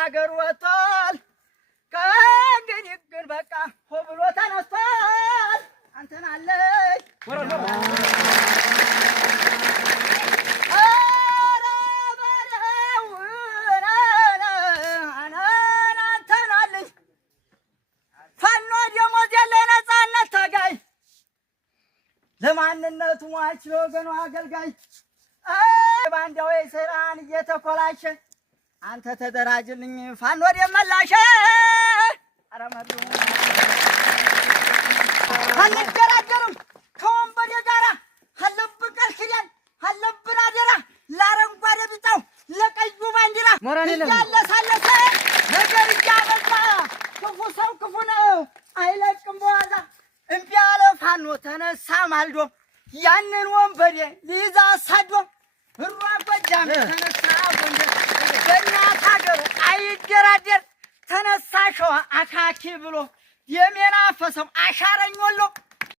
ታገር ወጥቷል ከእንግዲህ ግን በቃ ሆ ብሎ ተነስቷል አንተን አለች ለማንነቱ ሟች ለወገኑ አገልጋይ ባንዳው የሰራን እየተኮላሸ አንተ ተደራጅልኝ ፋኖ ደመላሸ አረመዱ አንደራደርም ከወንበዴ ጋራ አለብን ቃል ኪዳን አለብን አደራ ለአረንጓዴ ቢጫው ለቀዩ ባንዲራ እያለሳለሰ ነገር እያበዛ ክፉ ሰው ክፉ ነው አይለቅም በዋዛ እምቢ ያለ ፋኖ ተነሳ ማልዶ ያንን ወንበዴ ሊይዛ አሳዶ እሯ ጎጃም ተነሳ ጎንደር በእናት ሀገሩ አይደራደር ተነሳ ሸዋ አካኪ ብሎ የሜና ፈሰው አሻረኝ ወሎ